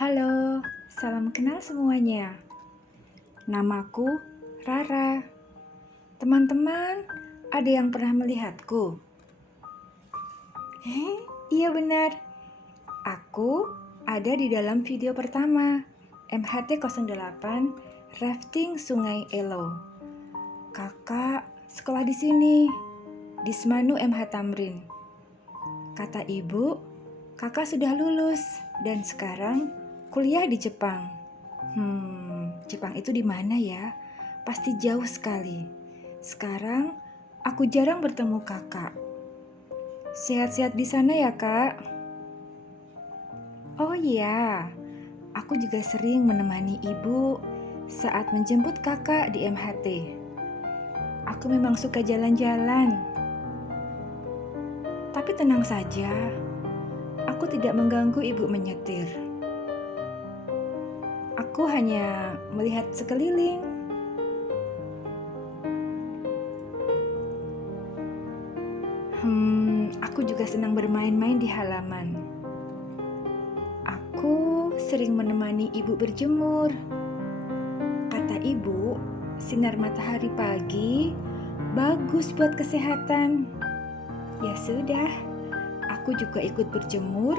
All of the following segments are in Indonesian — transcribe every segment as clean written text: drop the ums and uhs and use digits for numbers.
Halo, salam kenal semuanya. Namaku Rara. Teman-teman, ada yang pernah melihatku? Iya benar. Aku ada di dalam video pertama, MHT08 Rafting Sungai Elo. Kakak sekolah di sini, di Smanu MH Tamrin. Kata ibu, kakak sudah lulus dan sekarang kuliah di Jepang. Jepang itu di mana ya? Pasti jauh sekali. Sekarang aku jarang bertemu kakak. Sehat-sehat di sana ya, Kak? Oh iya, aku juga sering menemani ibu saat menjemput kakak di MHT. Aku memang suka jalan-jalan. Tapi tenang saja, aku tidak mengganggu ibu menyetir. Aku hanya melihat sekeliling. Aku juga senang bermain-main di halaman. Aku sering menemani ibu berjemur. Kata ibu, sinar matahari pagi bagus buat kesehatan. Ya sudah, aku juga ikut berjemur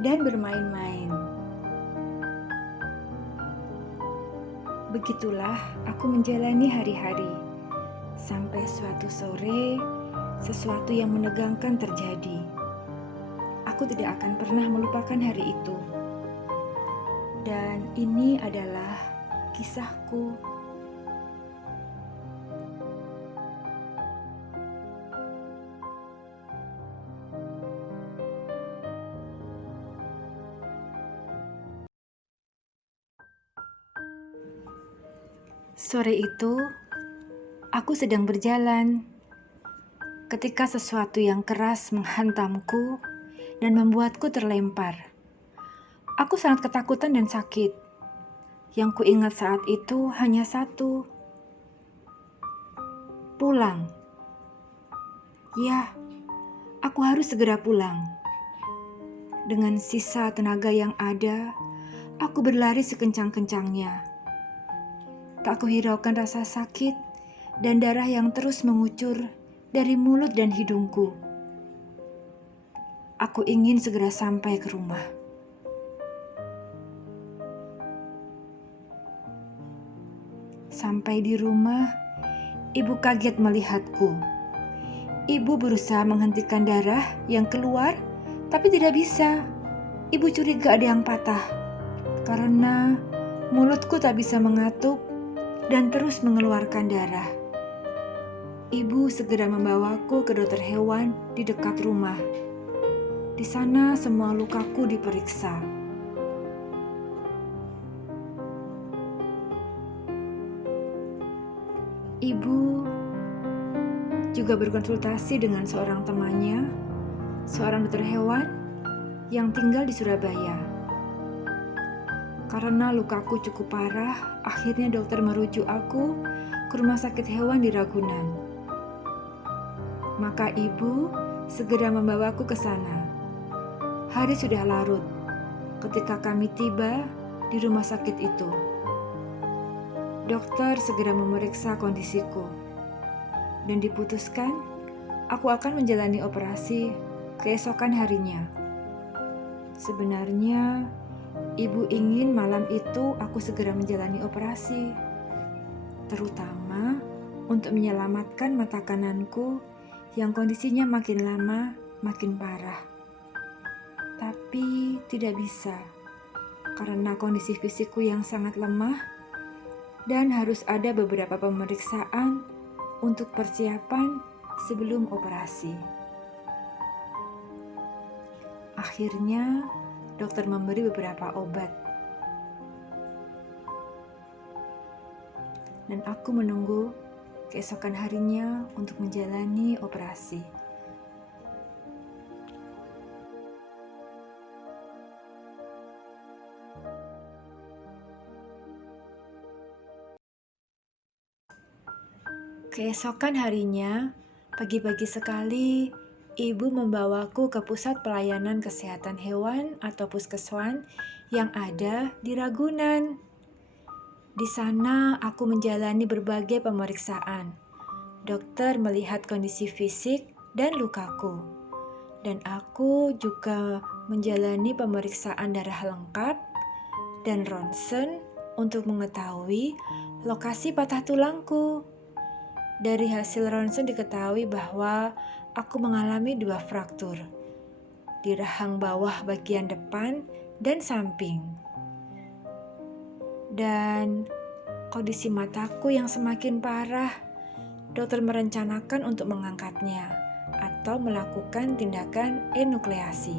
dan bermain-main. Begitulah aku menjalani hari-hari. Sampai suatu sore, sesuatu yang menegangkan terjadi. Aku tidak akan pernah melupakan hari itu. Dan ini adalah kisahku. Sore itu, aku sedang berjalan ketika sesuatu yang keras menghantamku dan membuatku terlempar. Aku sangat ketakutan dan sakit. Yang kuingat saat itu hanya satu. Pulang. Ya, aku harus segera pulang. Dengan sisa tenaga yang ada, aku berlari sekencang-kencangnya. Tak kuhiraukan rasa sakit dan darah yang terus mengucur dari mulut dan hidungku. Aku ingin segera sampai ke rumah. Sampai di rumah, ibu kaget melihatku. Ibu berusaha menghentikan darah yang keluar, tapi tidak bisa. Ibu curiga ada yang patah, karena mulutku tak bisa mengatup dan terus mengeluarkan darah. Ibu segera membawaku ke dokter hewan di dekat rumah. Di sana semua lukaku diperiksa. Ibu juga berkonsultasi dengan seorang temannya, seorang dokter hewan yang tinggal di Surabaya. Karena lukaku cukup parah, akhirnya dokter merujuk aku ke rumah sakit hewan di Ragunan. Maka ibu segera membawaku ke sana. Hari sudah larut ketika kami tiba di rumah sakit itu. Dokter segera memeriksa kondisiku dan diputuskan aku akan menjalani operasi keesokan harinya. Sebenarnya ibu ingin malam itu aku segera menjalani operasi, terutama untuk menyelamatkan mata kananku yang kondisinya makin lama makin parah. Tapi tidak bisa, karena kondisi fisikku yang sangat lemah dan harus ada beberapa pemeriksaan untuk persiapan sebelum operasi. Akhirnya, dokter memberi beberapa obat. Dan aku menunggu keesokan harinya untuk menjalani operasi. Keesokan harinya, pagi-pagi sekali, Ibu membawaku ke pusat pelayanan kesehatan hewan atau puskeswan yang ada di Ragunan. Di sana aku menjalani berbagai pemeriksaan. Dokter melihat kondisi fisik dan lukaku. Dan aku juga menjalani pemeriksaan darah lengkap dan ronsen untuk mengetahui lokasi patah tulangku. Dari hasil ronsen diketahui bahwa aku mengalami 2 fraktur di rahang bawah bagian depan dan samping. Dan kondisi mataku yang semakin parah, dokter merencanakan untuk mengangkatnya atau melakukan tindakan enukleasi.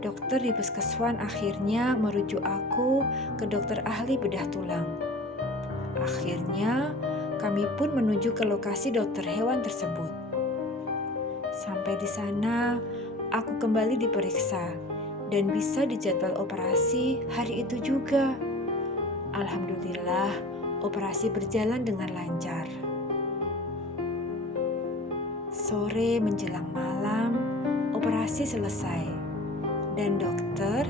Dokter di puskeswan akhirnya merujuk aku ke dokter ahli bedah tulang. Akhirnya, kami pun menuju ke lokasi dokter hewan tersebut. Sampai di sana, aku kembali diperiksa dan bisa dijadwal operasi hari itu juga. Alhamdulillah, operasi berjalan dengan lancar. Sore menjelang malam, operasi selesai. Dan dokter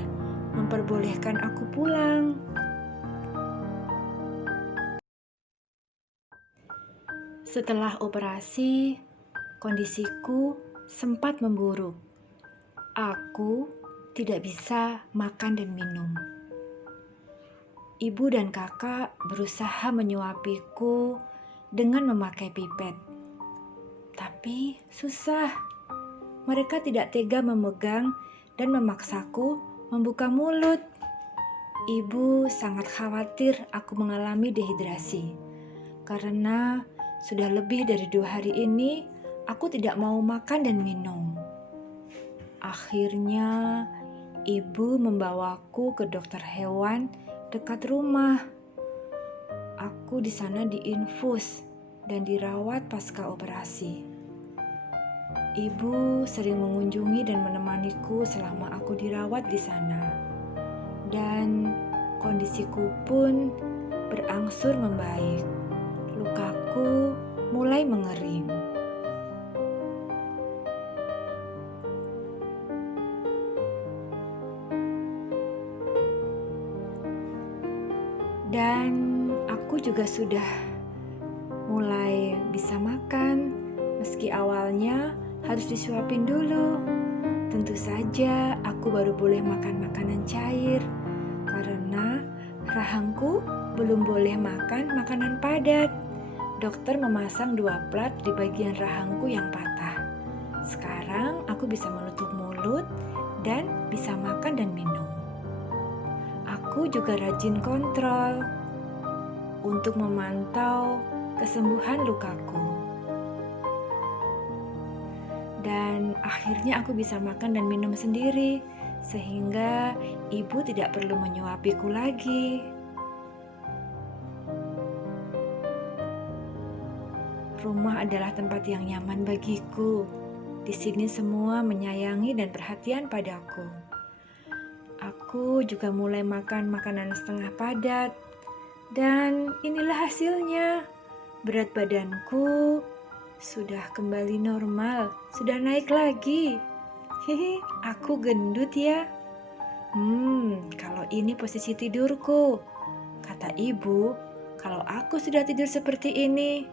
memperbolehkan aku pulang. Setelah operasi, kondisiku sempat memburuk. Aku tidak bisa makan dan minum. Ibu dan kakak berusaha menyuapiku dengan memakai pipet. Tapi susah. Mereka tidak tega memegang dan memaksaku membuka mulut. Ibu sangat khawatir aku mengalami dehidrasi. Karena sudah lebih dari 2 hari ini aku tidak mau makan dan minum. Akhirnya ibu membawaku ke dokter hewan dekat rumah. Aku di sana diinfus dan dirawat pasca operasi. Ibu sering mengunjungi dan menemaniku selama aku dirawat di sana. Dan kondisiku pun berangsur membaik. Lukaku mulai mengering. Dan aku juga sudah mulai bisa makan, meski awalnya harus disuapin dulu. Tentu saja aku baru boleh makan makanan cair karena rahangku belum boleh makan makanan padat. Dokter memasang 2 plat di bagian rahangku yang patah. Sekarang aku bisa menutup mulut dan bisa makan dan minum. Aku juga rajin kontrol untuk memantau kesembuhan lukaku. Dan akhirnya aku bisa makan dan minum sendiri, sehingga ibu tidak perlu menyuapiku lagi. Rumah adalah tempat yang nyaman bagiku. Di sini semua menyayangi dan perhatian padaku. Aku juga mulai makan makanan setengah padat. Dan inilah hasilnya. Berat badanku sudah kembali normal, sudah naik lagi. Hihi, aku gendut ya. Kalau ini posisi tidurku. Kata ibu, kalau aku sudah tidur seperti ini,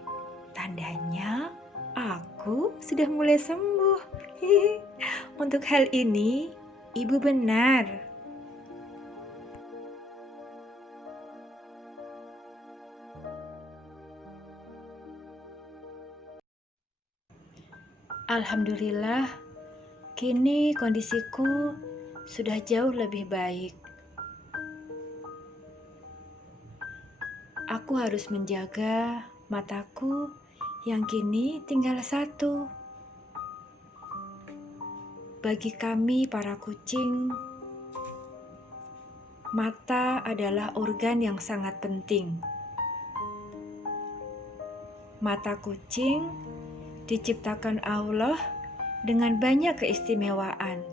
tandanya aku sudah mulai sembuh. Hihi. Untuk hal ini, ibu benar. Alhamdulillah, kini kondisiku sudah jauh lebih baik. Aku harus menjaga mataku yang kini tinggal 1. Bagi kami para kucing, mata adalah organ yang sangat penting. Mata kucing diciptakan Allah dengan banyak keistimewaan.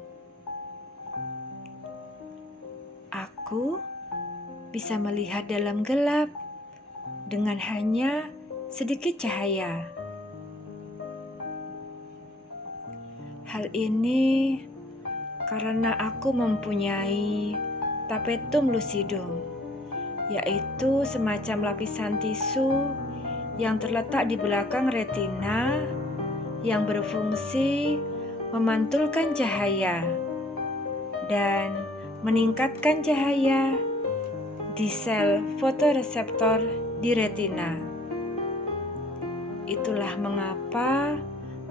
Aku bisa melihat dalam gelap dengan hanya sedikit cahaya. Hal ini karena aku mempunyai tapetum lucidum, yaitu semacam lapisan tisu yang terletak di belakang retina yang berfungsi memantulkan cahaya dan meningkatkan cahaya di sel fotoreseptor di retina. Itulah mengapa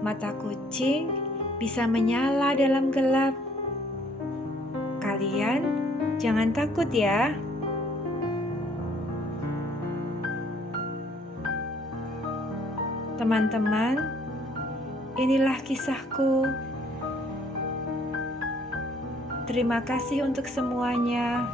mata kucing bisa menyala dalam gelap. Kalian jangan takut ya. Teman-teman, inilah kisahku. Terima kasih untuk semuanya.